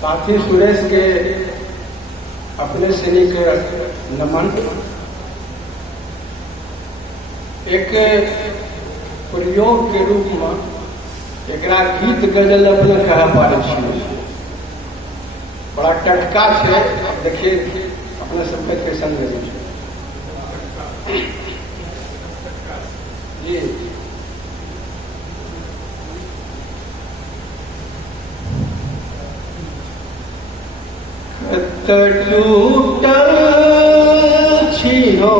साथी सुरेश के अपने सैनिक नमन। एक प्रयोग के रूप में एक गीत गजल अपने कह पारे छी, बड़ा टटका है। देखिए अपने सबके कैसन लगे जी। टूटल छिहो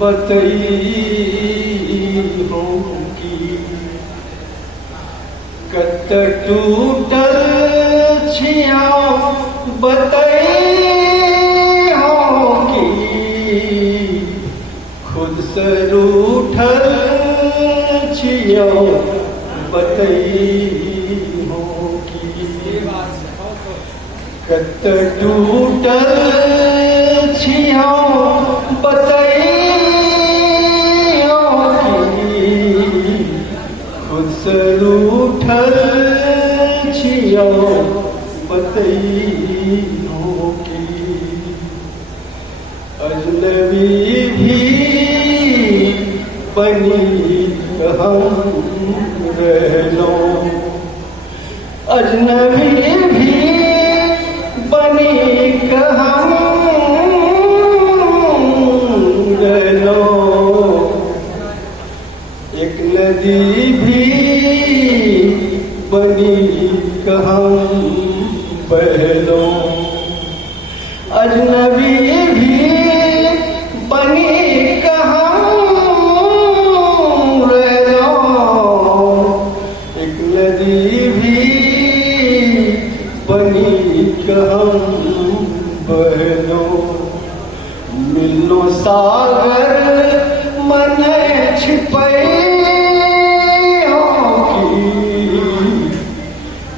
बतई हो की, कत टूटल छियो बतई हो की, खुद से रूठल छियो बतई हो की, कत टूटल छियो बतई हो की, खुद से रूठल छियो बतई हो की, अजनबी भी बनी हम रहलो, अजनबी भी बनी हम रहलो, एक नदी भी बनी हम बहलो, अजनबी भी बनी हम रहलो, एक नदी भी बनी हम बहलो, मिलो सागर मन छिपई हो की,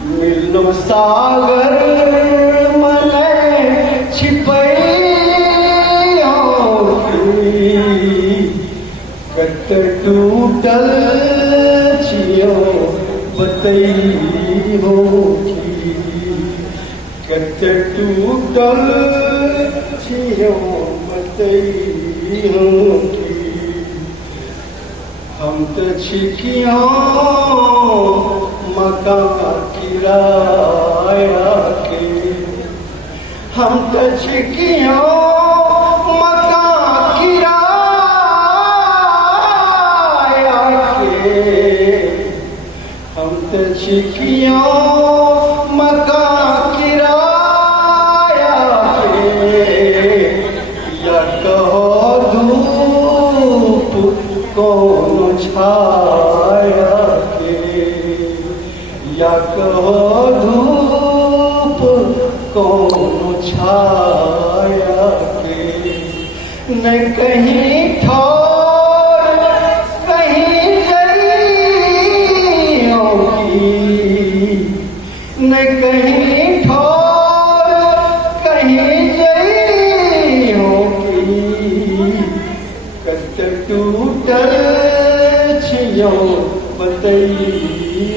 मिलो सागर मन छिपई हो की, कत टूटल छियो बतई हो की, कत टूटल छियो बतई हो की, हम तो छिकियो मकान किराया के, हम तो छिकियो मकान किराया के, हम तो छिकियो मकान किराया के, या कहो धूप कौन छाया के, या कहो धूप कौन छाया के, न कहीं ठोर कहीं जई होगी, न कहीं ठोर कहीं जई होगी, कत टूटल छियो बतई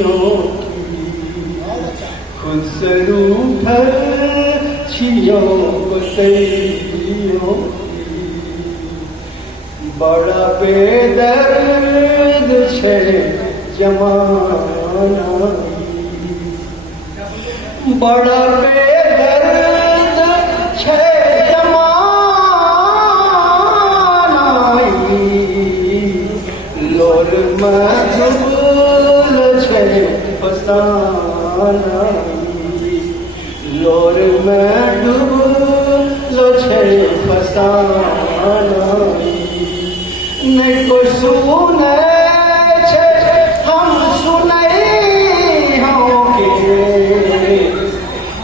हो की, खुद से रूठल छियो बतई हो की, बड़ा बेदर्द छे जमाना, बड़ा बेदर्द छे जमाना, लोर में डूबल छे फसाना, लोर में डूबल छे फसाना, नहीं कोई सुने छे हम सुनई हो के,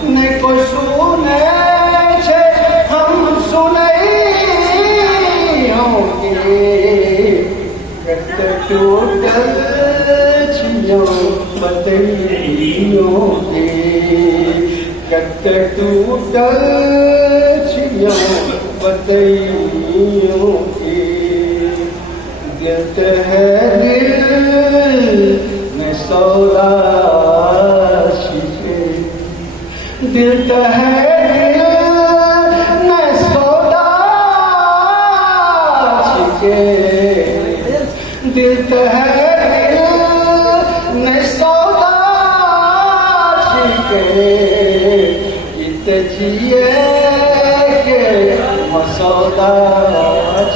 नहीं कोई सुने छे हम सुनई हो के, कत टूटल छियो बतई हो के, कत टूटल छियो बतई हो के, देते हैं दिल में सौदा शीशे, दिल तो है दिल न सौदा छिके, दिल तो है दिल न सौदा छिके, इत जिए के मसौदा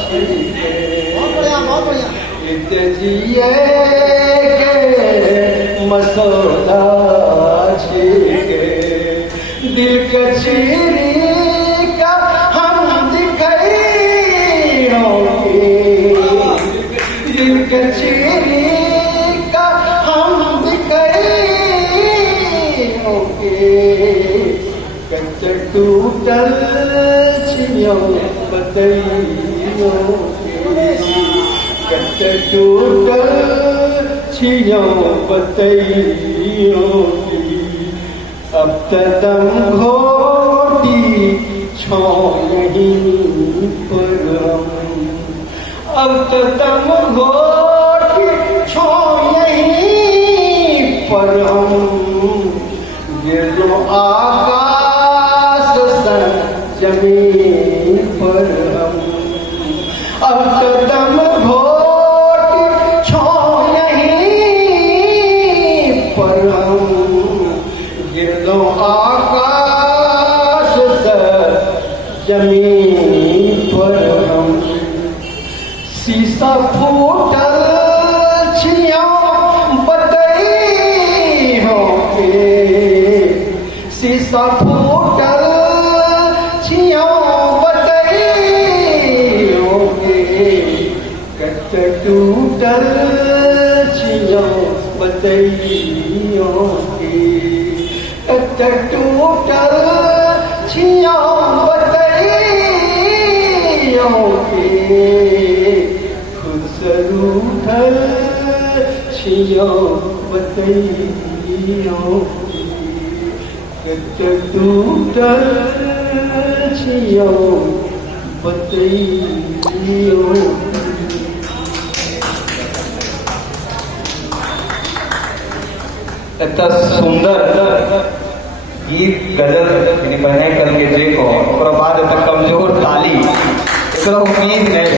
छिके, इत जिए के मसौदा छिके। दिल के चीरी का हम दिखैरोगे, दिल के चीरी का हम दिखैरोगे, कच्च टूटल छियो बतैयोगे, कच्च टूटल छियो बतैयोगे। अब तदम घोटी छो नहीं पर हम, अब तदम घोटी छो नहीं पर हम, गिरो आकाश से जमीन पर हम, अब तदम घोटी छो नहीं पर हम, गिरदो आकाश से जमीन पर हम। शीशा फूटल छिया बतैयोगे, शीशा फूटल छिया बतैयोगे, कत टूटल छिया बतैयोगे, कत टूटल छिया बतैयोगे, खुद से रूठल छिया बतैयोगे, कत टूटल छिया बतैयोगे। इतना सुंदर गीत गजल यानी बहने करके देखो और बाद तक कमजोर ताली, एकरा उम्मीद नहीं।